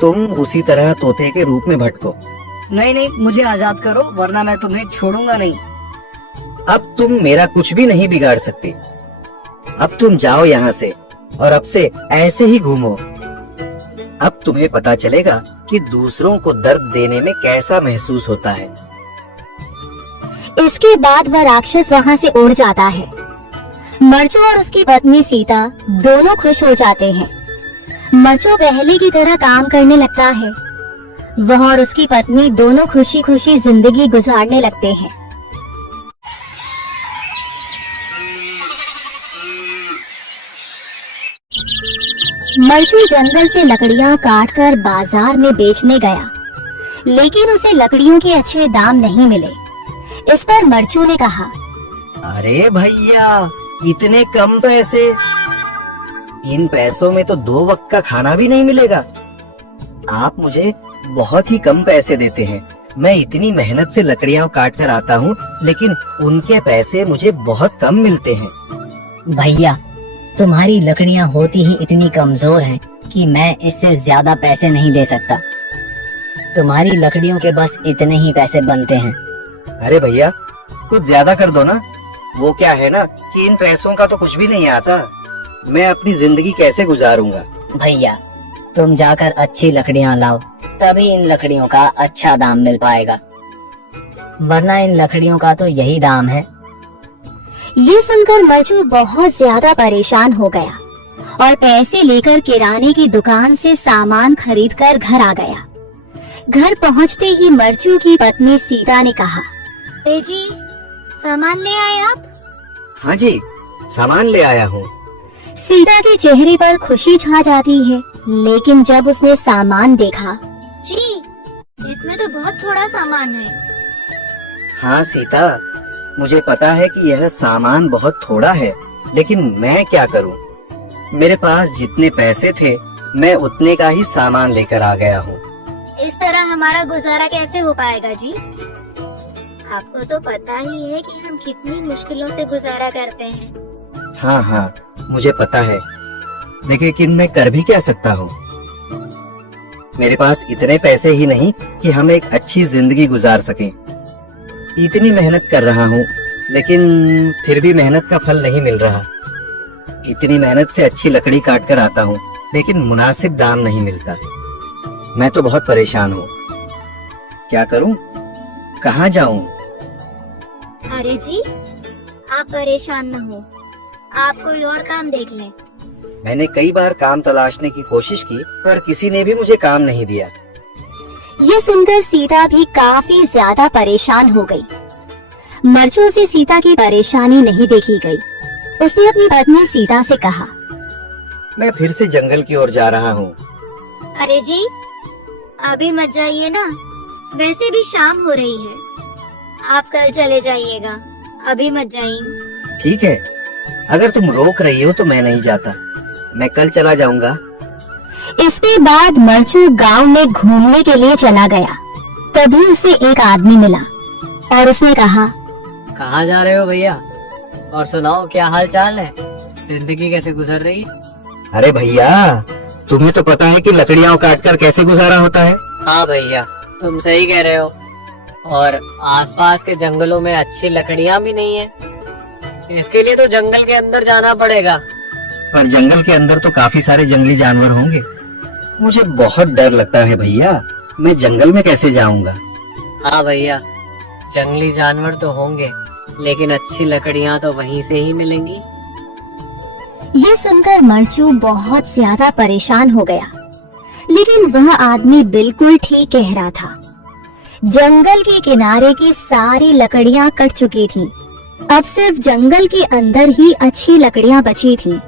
तुम उसी तरह तोते के रूप में भटको। नहीं नहीं, मुझे आजाद करो वरना मैं तुम्हें छोड़ूंगा नहीं। अब तुम मेरा कुछ भी नहीं बिगाड़ सकते। अब तुम जाओ यहाँ से और अब से ऐसे ही घूमो। अब तुम्हें पता चलेगा कि दूसरों को दर्द देने में कैसा महसूस होता है। इसके बाद वह राक्षस वहाँ से उड़ जाता है। मर्चो और उसकी पत्नी सीता दोनों खुश हो जाते हैं। मर्चो पहले की तरह काम करने लगता है। वह और उसकी पत्नी दोनों खुशी खुशी जिंदगी गुजारने लगते हैं। मर्चो जंगल से लकड़ियां काटकर बाजार में बेचने गया, लेकिन उसे लकड़ियों के अच्छे दाम नहीं मिले। इस पर मर्चो ने कहा, अरे भैया, इतने कम पैसे? इन पैसों में तो 2 वक्त का खाना भी नहीं मिलेगा। आप मुझे बहुत ही कम पैसे देते हैं। मैं इतनी मेहनत से लकड़ियां काट कर आता हूँ, लेकिन उनके पैसे मुझे बहुत कम मिलते हैं। भैया, तुम्हारी लकड़ियाँ होती ही इतनी कमजोर हैं कि मैं इससे ज्यादा पैसे नहीं दे सकता। तुम्हारी लकड़ियों के बस इतने ही पैसे बनते हैं। अरे भैया, कुछ ज्यादा कर दो ना। वो क्या है ना कि इन पैसों का तो कुछ भी नहीं आता। मैं अपनी जिंदगी कैसे गुजारूंगा? भैया, तुम जाकर अच्छी लकड़ियाँ लाओ, तभी इन लकड़ियों का अच्छा दाम मिल पाएगा, वरना इन लकड़ियों का तो यही दाम है। ये सुनकर मर्चो बहुत ज्यादा परेशान हो गया और पैसे लेकर किराने की दुकान से सामान खरीदकर घर आ गया। घर पहुंचते ही मर्चो की पत्नी सीता ने कहा, अरे जी, सामान ले आए आप? हाँ जी, सामान ले आया हूँ। सीता के चेहरे पर खुशी छा जाती है, लेकिन जब उसने सामान देखा, जी, इसमें तो बहुत थोड़ा सामान है। हाँ सीता, मुझे पता है कि यह सामान बहुत थोड़ा है, लेकिन मैं क्या करूँ? मेरे पास जितने पैसे थे, मैं उतने का ही सामान लेकर आ गया हूँ। इस तरह हमारा गुजारा कैसे हो पाएगा जी? आपको तो पता ही है कि हम कितनी मुश्किलों से गुजारा करते हैं। हाँ हाँ, मुझे पता है, लेकिन मैं कर भी क्या सकता हूँ? मेरे पास इतने पैसे ही नहीं कि हम एक अच्छी जिंदगी गुजार सकें। इतनी मेहनत कर रहा हूँ, लेकिन फिर भी मेहनत का फल नहीं मिल रहा। इतनी मेहनत से अच्छी लकड़ी काट कर आता हूँ, लेकिन मुनासिब दाम नहीं मिलता। मैं तो बहुत परेशान हूँ। क्या करूँ? कहाँ जाऊँ? अरे जी, आप परेशान न हो, आप कोई और काम देख लें। मैंने कई बार काम तलाशने की कोशिश की, पर किसी ने भी मुझे काम नहीं दिया। ये सुनकर सीता भी काफी ज्यादा परेशान हो गई। मर्चो से सीता की परेशानी नहीं देखी गई। उसने अपनी पत्नी सीता से कहा, मैं फिर से जंगल की ओर जा रहा हूँ। अरे जी, अभी मत जाइए ना, वैसे भी शाम हो रही है। आप कल चले जाइएगा, अभी मत जाइए। ठीक है, अगर तुम रोक रही हो तो मैं नहीं जाता। मैं कल चला जाऊंगा। इसके बाद मर्चो गांव में घूमने के लिए चला गया। तभी उसे एक आदमी मिला और उसने कहा, कहाँ जा रहे हो भैया? और सुनाओ, क्या हाल चाल है? जिंदगी कैसे गुजर रही है? अरे भैया, तुम्हें तो पता है कि लकड़ियां काटकर कैसे गुजारा होता है। हाँ भैया, तुम सही कह रहे हो। और आसपास के जंगलों में अच्छी लकड़ियाँ भी नहीं है। इसके लिए तो जंगल के अंदर जाना पड़ेगा। पर जंगल के अंदर तो काफी सारे जंगली जानवर होंगे। मुझे बहुत डर लगता है भैया, मैं जंगल में कैसे जाऊंगा? हाँ भैया, जंगली जानवर तो होंगे, लेकिन अच्छी लकड़ियाँ तो वहीं से ही मिलेंगी। ये सुनकर मर्चो बहुत ज्यादा परेशान हो गया, लेकिन वह आदमी बिल्कुल ठीक कह रहा था। जंगल के किनारे की सारी लकड़ियां कट चुकी थीं। अब सिर्फ जंगल के अंदर ही अच्छी लकड़ियां बची थीं।